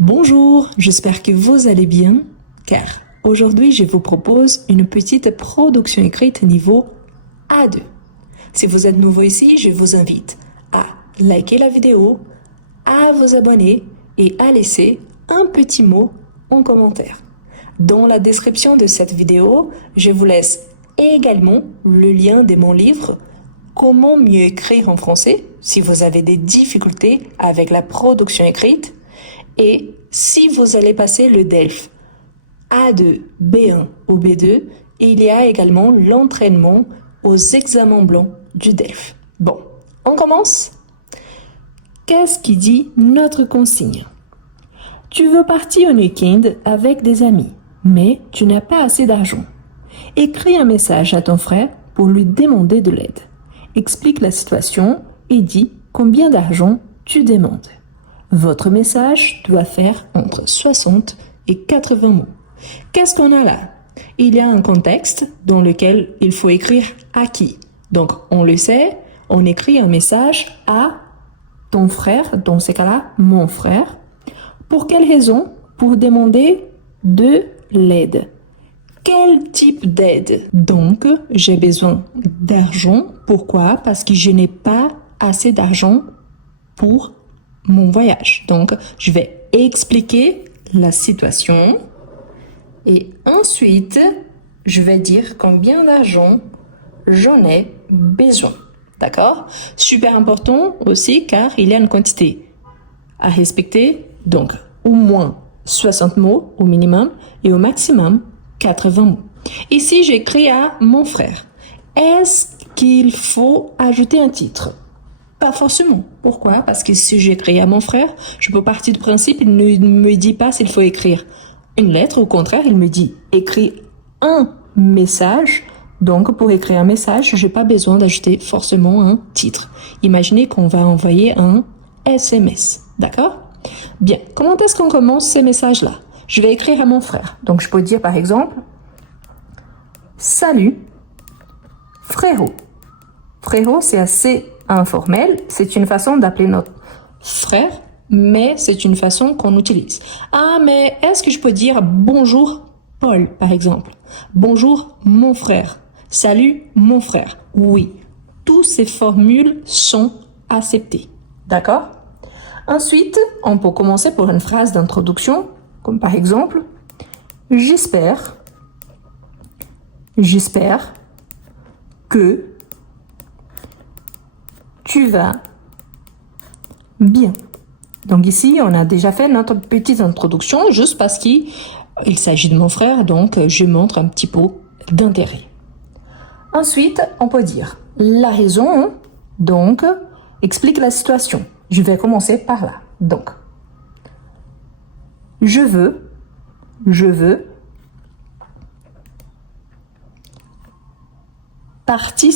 Bonjour, j'espère que vous allez bien, car aujourd'hui je vous propose une petite production écrite niveau A2. Si vous êtes nouveau ici, je vous invite à liker la vidéo, à vous abonner et à laisser un petit mot en commentaire. Dans la description de cette vidéo, je vous laisse également le lien de mon livre Comment mieux écrire en français si vous avez des difficultés avec la production écrite. Et si vous allez passer le DELF A2, B1 ou B2, il y a également l'entraînement aux examens blancs du DELF. Bon, on commence? Qu'est-ce qui dit notre consigne? Tu veux partir en week-end avec des amis, mais tu n'as pas assez d'argent. Écris un message à ton frère pour lui demander de l'aide. Explique la situation et dis combien d'argent tu demandes. Votre message doit faire entre 60 et 80 mots. Qu'est-ce qu'on a là? Il y a un contexte dans lequel il faut écrire à qui. Donc, on le sait, on écrit un message à ton frère, dans ce cas-là, mon frère. Pour quelle raison? Pour demander de l'aide. Quel type d'aide? Donc, j'ai besoin d'argent. Pourquoi? Parce que je n'ai pas assez d'argent pour mon voyage. Donc, je vais expliquer la situation et ensuite, je vais dire combien d'argent j'en ai besoin. D'accord? Super important aussi car il y a une quantité à respecter. Donc, au moins 60 mots au minimum et au maximum 80 mots. Ici, j'écris à mon frère. Est-ce qu'il faut ajouter un titre? Pas forcément. Pourquoi? Parce que si j'écris à mon frère, je peux partir du principe, il ne me dit pas s'il faut écrire une lettre. Au contraire, il me dit écris un message. Donc, pour écrire un message, je n'ai pas besoin d'ajouter forcément un titre. Imaginez qu'on va envoyer un SMS. D'accord? Bien. Comment est-ce qu'on commence ces messages-là? Je vais écrire à mon frère. Donc, je peux dire par exemple, salut, frérot. Frérot, c'est assez informel. C'est une façon d'appeler notre frère, mais c'est une façon qu'on utilise. Ah, mais est-ce que je peux dire bonjour Paul, par exemple? Bonjour mon frère. Salut mon frère. Oui, toutes ces formules sont acceptées. D'accord? Ensuite, on peut commencer par une phrase d'introduction, comme par exemple, j'espère que tu vas bien. Donc ici, on a déjà fait notre petite introduction, juste parce qu'il s'agit de mon frère, donc je montre un petit peu d'intérêt. Ensuite, on peut dire la raison, donc explique la situation. Je vais commencer par là. Donc, je veux partir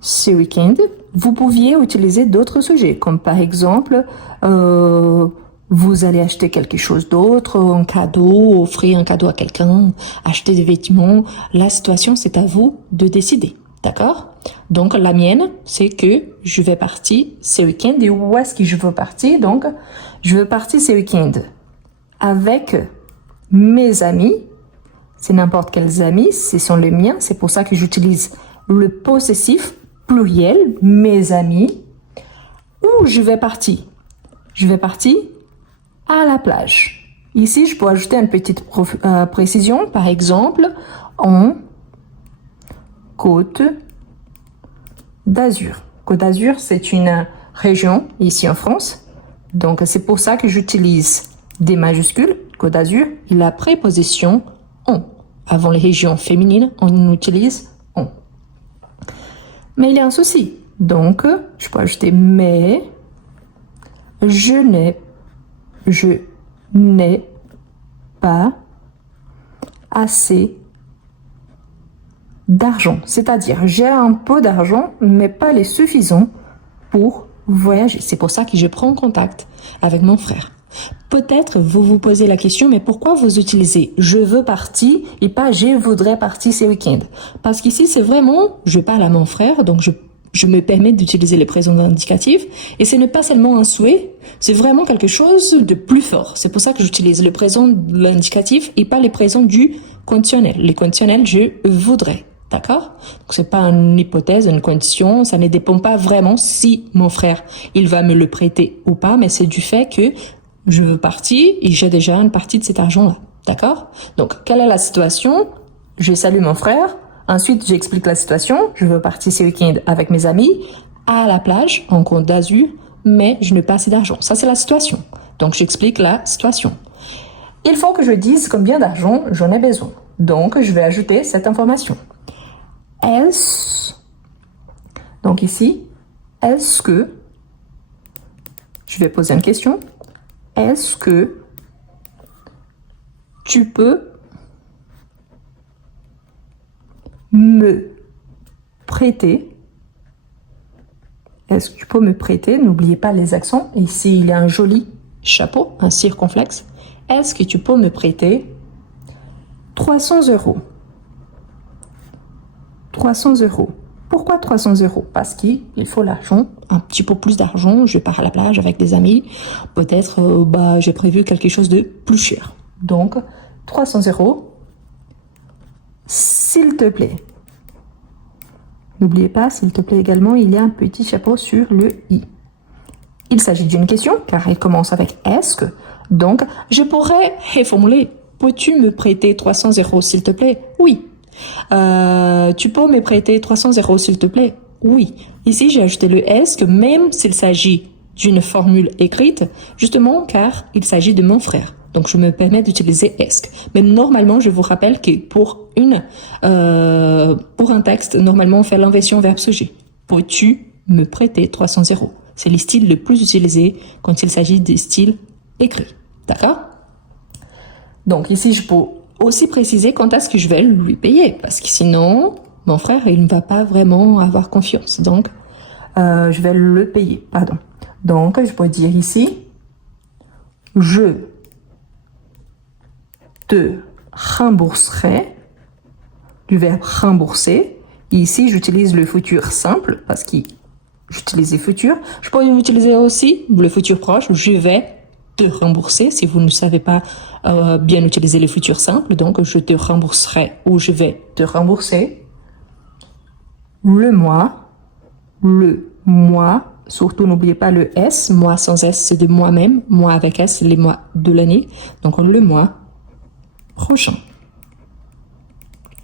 ce week-end, vous pouviez utiliser d'autres sujets, comme par exemple, vous allez acheter quelque chose d'autre, un cadeau, offrir un cadeau à quelqu'un, acheter des vêtements. La situation, c'est à vous de décider. D'accord? Donc, la mienne, c'est que je vais partir ce week-end. Et où est-ce que je veux partir? Donc, je veux partir ce week-end avec mes amis. C'est n'importe quels amis, ce sont les miens. C'est pour ça que j'utilise le possessif pluriel, mes amis. Où je vais partir? Je vais partir à la plage. Ici, je peux ajouter une petite précision. Par exemple, en Côte d'Azur. Côte d'Azur, c'est une région ici en France. Donc, c'est pour ça que j'utilise des majuscules. Côte d'Azur, et la préposition en. Avant les régions féminines, on utilise on. Mais il y a un souci. Donc, je peux ajouter mais. Je n'ai pas assez d'argent. C'est-à-dire, j'ai un peu d'argent, mais pas les suffisants pour voyager. C'est pour ça que je prends contact avec mon frère. Peut-être vous vous posez la question, mais pourquoi vous utilisez je veux partir et pas je voudrais partir ce week-end? Parce qu'ici, c'est vraiment, je parle à mon frère, donc je me permets d'utiliser les présents indicatifs et ce n'est pas seulement un souhait, c'est vraiment quelque chose de plus fort. C'est pour ça que j'utilise le présent de l'indicatif et pas les présents du conditionnel. Les conditionnels, je voudrais. D'accord? Donc c'est pas une hypothèse, une condition, ça ne dépend pas vraiment si mon frère, il va me le prêter ou pas, mais c'est du fait que je veux partir et j'ai déjà une partie de cet argent-là. D'accord? Donc, quelle est la situation? Je salue mon frère. Ensuite, j'explique la situation. Je veux partir ce week-end avec mes amis à la plage, en Côte d'Azur, mais je n'ai pas assez d'argent. Ça, c'est la situation. Donc, j'explique la situation. Il faut que je dise combien d'argent j'en ai besoin. Donc, je vais ajouter cette information. Est-ce, donc ici, est-ce que, je vais poser une question. Est-ce que tu peux me prêter, est-ce que tu peux me prêter, n'oubliez pas les accents, ici il y a un joli chapeau, un circonflexe, est-ce que tu peux me prêter 300 €? 300 €. Pourquoi 300 €? Parce qu'il faut l'argent, un petit peu plus d'argent, je pars à la plage avec des amis, peut-être j'ai prévu quelque chose de plus cher. Donc 300 €, s'il te plaît. N'oubliez pas, s'il te plaît également, il y a un petit chapeau sur le i. Il s'agit d'une question, car elle commence avec est-ce que. Donc, je pourrais reformuler. Peux-tu me prêter 300 € s'il te plaît? Oui. Tu peux me prêter 300 € s'il te plaît? Oui. Ici, j'ai ajouté le est-ce que même s'il s'agit d'une formule écrite, justement car il s'agit de mon frère. Donc, je me permets d'utiliser est-ce que. Mais normalement, je vous rappelle que pour un texte, normalement, on fait l'inversion verbe-sujet. Peux-tu me prêter 300 €? C'est le style le plus utilisé quand il s'agit de style écrit. D'accord? Donc, ici, je peux aussi préciser quand est-ce que je vais lui payer. Parce que sinon, mon frère, il ne va pas vraiment avoir confiance. Donc, je vais le payer. Pardon. Donc, je peux dire ici, je te rembourserai, du verbe rembourser. Ici, j'utilise le futur simple parce que j'utilise le futur. Je peux utiliser aussi le futur proche. Je vais te rembourser si vous ne savez pas bien utiliser le futur simple. Donc, je te rembourserai ou je vais te rembourser. Le mois. Surtout, n'oubliez pas le S. Moi sans S, c'est de moi-même. Moi avec S, c'est les mois de l'année. Donc, le mois prochain.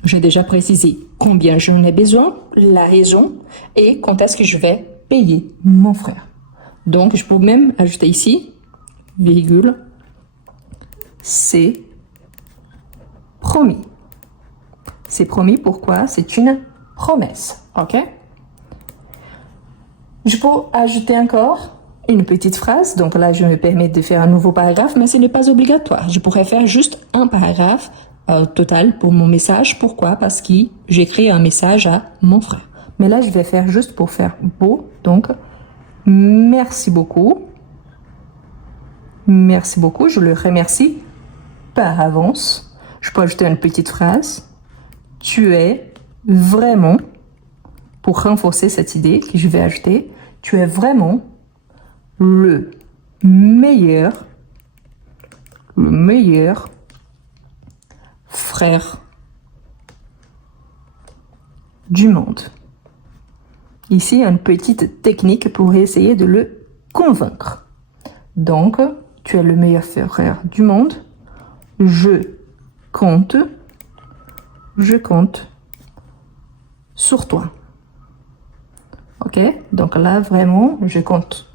J'ai déjà précisé combien j'en ai besoin, la raison et quand est-ce que je vais payer mon frère. Donc, je peux même ajouter ici, virgule, c'est promis. C'est promis, pourquoi? C'est une promesse, ok? Je peux ajouter encore une petite phrase. Donc là, je me permets de faire un nouveau paragraphe, mais ce n'est pas obligatoire. Je pourrais faire juste un paragraphe total pour mon message. Pourquoi? Parce que j'écris un message à mon frère. Mais là, je vais faire juste pour faire beau. Donc, merci beaucoup. Merci beaucoup. Je le remercie par avance. Je peux ajouter une petite phrase. Tu es vraiment, pour renforcer cette idée que je vais ajouter, tu es vraiment le meilleur frère du monde. Ici, une petite technique pour essayer de le convaincre. Donc, tu es le meilleur frère du monde. Je compte sur toi. Ok? Donc là, vraiment, je compte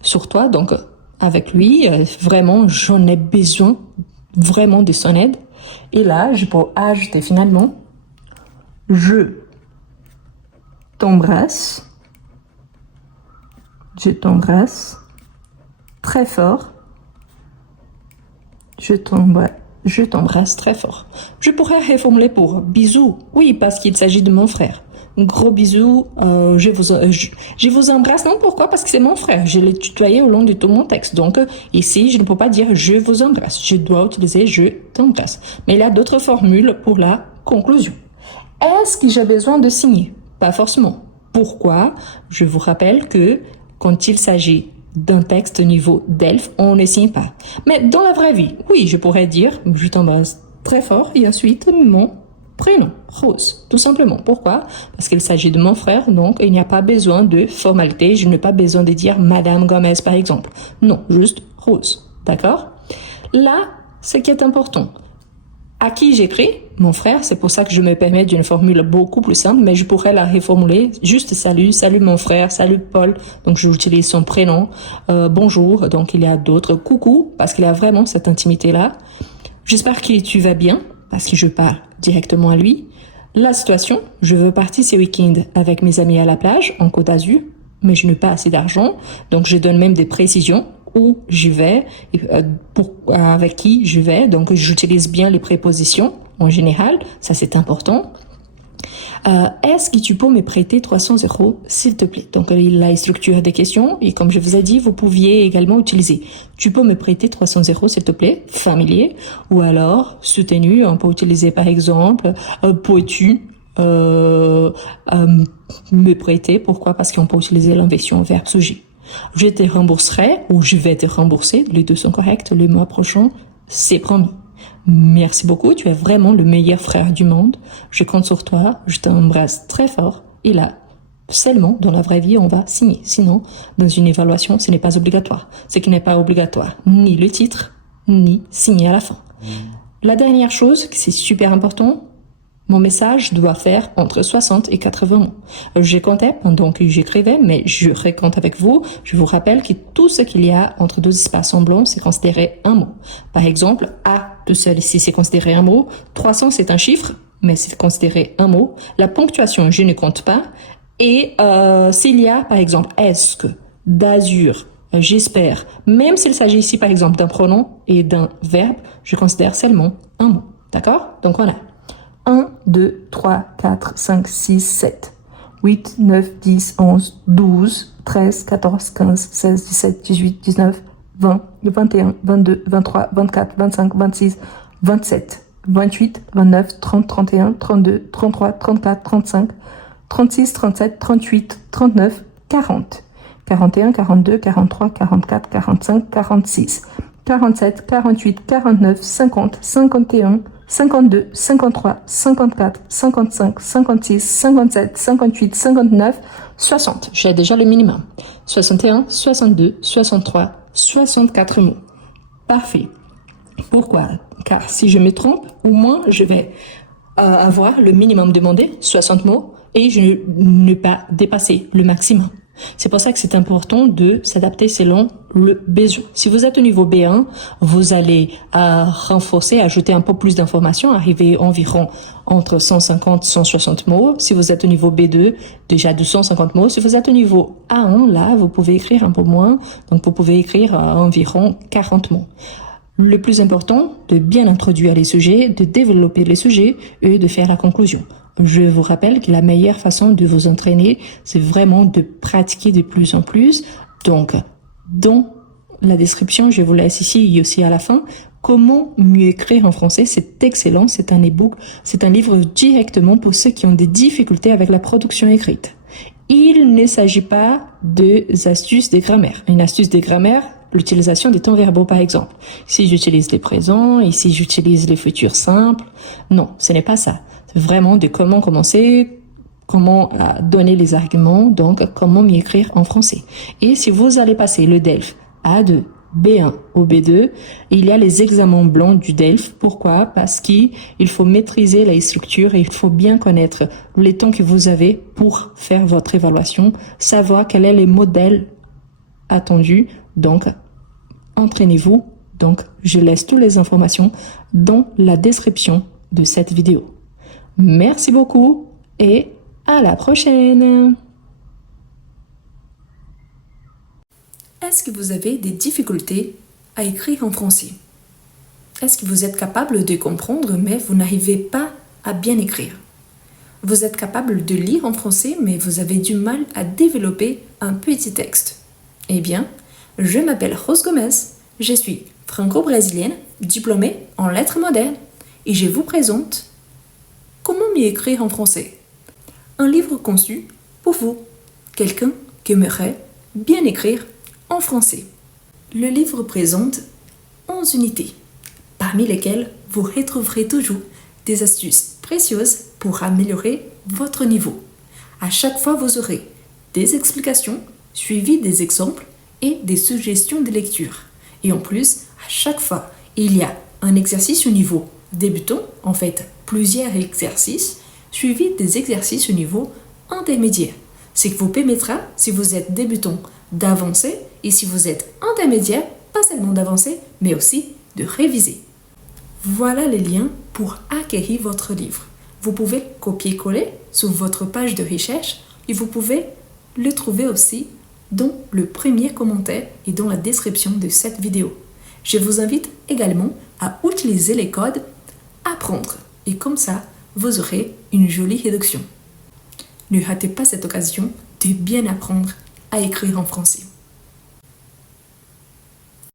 sur toi. Donc, avec lui, vraiment, j'en ai besoin vraiment de son aide. Et là, je peux ajouter finalement, je t'embrasse très fort. Je t'embrasse très fort. Je pourrais reformuler pour bisous. Oui, parce qu'il s'agit de mon frère. Gros bisous, je vous embrasse. Non, pourquoi? Parce que c'est mon frère. Je l'ai tutoyé au long de tout mon texte. Donc, ici, je ne peux pas dire je vous embrasse. Je dois utiliser je t'embrasse. Mais il y a d'autres formules pour la conclusion. Est-ce que j'ai besoin de signer? Pas forcément. Pourquoi? Je vous rappelle que quand il s'agit d'un texte niveau DELF, on ne signe pas. Mais dans la vraie vie, oui, je pourrais dire « je t'embrasse très fort » et ensuite mon prénom, Rose, tout simplement. Pourquoi? Parce qu'il s'agit de mon frère, donc il n'y a pas besoin de formalité, je n'ai pas besoin de dire Madame Gomez par exemple. Non, juste Rose, d'accord? Là, ce qui est important, à qui j'écris? Mon frère, c'est pour ça que je me permets d'une formule beaucoup plus simple, mais je pourrais la reformuler juste salut, salut mon frère, salut Paul, donc j'utilise son prénom, bonjour, donc il y a d'autres, coucou, parce qu'il y a vraiment cette intimité-là. J'espère que tu vas bien, parce que je parle directement à lui. La situation, je veux partir ce week-end avec mes amis à la plage, en Côte d'Azur, mais je n'ai pas assez d'argent, donc je donne même des précisions où j'y vais, avec qui je vais, donc j'utilise bien les prépositions en général, ça c'est important. Est-ce que tu peux me prêter 300 € s'il te plaît? Donc il a une structure des questions et comme je vous ai dit, vous pouviez également utiliser tu peux me prêter 300 € s'il te plaît, familier, ou alors soutenu, on peut utiliser par exemple peux-tu me prêter, pourquoi? Parce qu'on peut utiliser l'inversion verbe sujet. Je te rembourserai ou je vais te rembourser, les deux sont corrects, le mois prochain, c'est promis. Merci beaucoup, tu es vraiment le meilleur frère du monde. Je compte sur toi, je t'embrasse très fort. Et là, seulement dans la vraie vie, on va signer. Sinon, dans une évaluation, ce n'est pas obligatoire. Ce qui n'est pas obligatoire, ni le titre, ni signer à la fin. La dernière chose, c'est super important, mon message doit faire entre 60 et 80 mots. Je comptais pendant que j'écrivais, mais je raconte avec vous. Je vous rappelle que tout ce qu'il y a entre deux espaces en blanc, c'est considéré un mot. Par exemple, A, tout seul ici, c'est considéré un mot. 300, c'est un chiffre, mais c'est considéré un mot. La ponctuation, je ne compte pas. Et s'il y a, par exemple, est-ce que, d'azur, j'espère, même s'il s'agit ici, par exemple, d'un pronom et d'un verbe, je considère seulement un mot. D'accord? Donc voilà. 1, 2, 3, 4, 5, 6, 7, 8, 9, 10, 11, 12, 13, 14, 15, 16, 17, 18, 19, 20, 21, 22, 23, 24, 25, 26, 27, 28, 29, 30, 31, 32, 33, 34, 35, 36, 37, 38, 39, 40, 41, 42, 43, 44, 45, 46, 47, 48, 49, 50, 51, 52, 53, 54, 55, 56, 57, 58, 59, 60. J'ai déjà le minimum. 61, 62, 63, 64 mots. Parfait. Pourquoi? Car si je me trompe, au moins je vais avoir le minimum demandé, 60 mots, et je ne pas dépasser le maximum. C'est pour ça que c'est important de s'adapter selon le besoin. Si vous êtes au niveau B1, vous allez renforcer, ajouter un peu plus d'informations, arriver environ entre 150 et 160 mots. Si vous êtes au niveau B2, déjà 250 mots. Si vous êtes au niveau A1, là, vous pouvez écrire un peu moins. Donc, vous pouvez écrire environ 40 mots. Le plus important, de bien introduire les sujets, de développer les sujets et de faire la conclusion. Je vous rappelle que la meilleure façon de vous entraîner, c'est vraiment de pratiquer de plus en plus. Donc, dans la description, je vous laisse ici et aussi à la fin, comment mieux écrire en français. C'est excellent, c'est un e-book, c'est un livre directement pour ceux qui ont des difficultés avec la production écrite. Il ne s'agit pas de astuces de grammaire. Une astuce de grammaire, l'utilisation des temps verbaux par exemple. Si j'utilise les présents, ici j'utilise les futurs simples. Non, ce n'est pas ça. C'est vraiment de comment commencer, comment donner les arguments, donc comment m'y écrire en français. Et si vous allez passer le DELF A2, B1 ou B2, il y a les examens blancs du DELF. Pourquoi? Parce qu'il faut maîtriser la structure et il faut bien connaître les temps que vous avez pour faire votre évaluation, savoir quel est le modèle attendu. Donc, entraînez-vous. Donc, je laisse toutes les informations dans la description de cette vidéo. Merci beaucoup et à la prochaine. Est-ce que vous avez des difficultés à écrire en français? Est-ce que vous êtes capable de comprendre mais vous n'arrivez pas à bien écrire? Vous êtes capable de lire en français mais vous avez du mal à développer un petit texte? Eh bien, je m'appelle Rose Gomez, je suis franco-brésilienne, diplômée en lettres modernes et je vous présente Comment mieux écrire en français? Un livre conçu pour vous, quelqu'un qui aimerait bien écrire en français. Le livre présente 11 unités, parmi lesquelles vous retrouverez toujours des astuces précieuses pour améliorer votre niveau. À chaque fois, vous aurez des explications suivies des exemples et des suggestions de lecture. Et en plus, à chaque fois, il y a un exercice au niveau débutant, en fait plusieurs exercices, suivis des exercices au niveau intermédiaire. Ce qui vous permettra, si vous êtes débutant, d'avancer et si vous êtes intermédiaire, pas seulement d'avancer, mais aussi de réviser. Voilà les liens pour acquérir votre livre. Vous pouvez copier-coller sur votre page de recherche et vous pouvez le trouver aussi dans le premier commentaire et dans la description de cette vidéo. Je vous invite également à utiliser les codes apprendre et comme ça, vous aurez une jolie réduction. Ne ratez pas cette occasion de bien apprendre à écrire en français.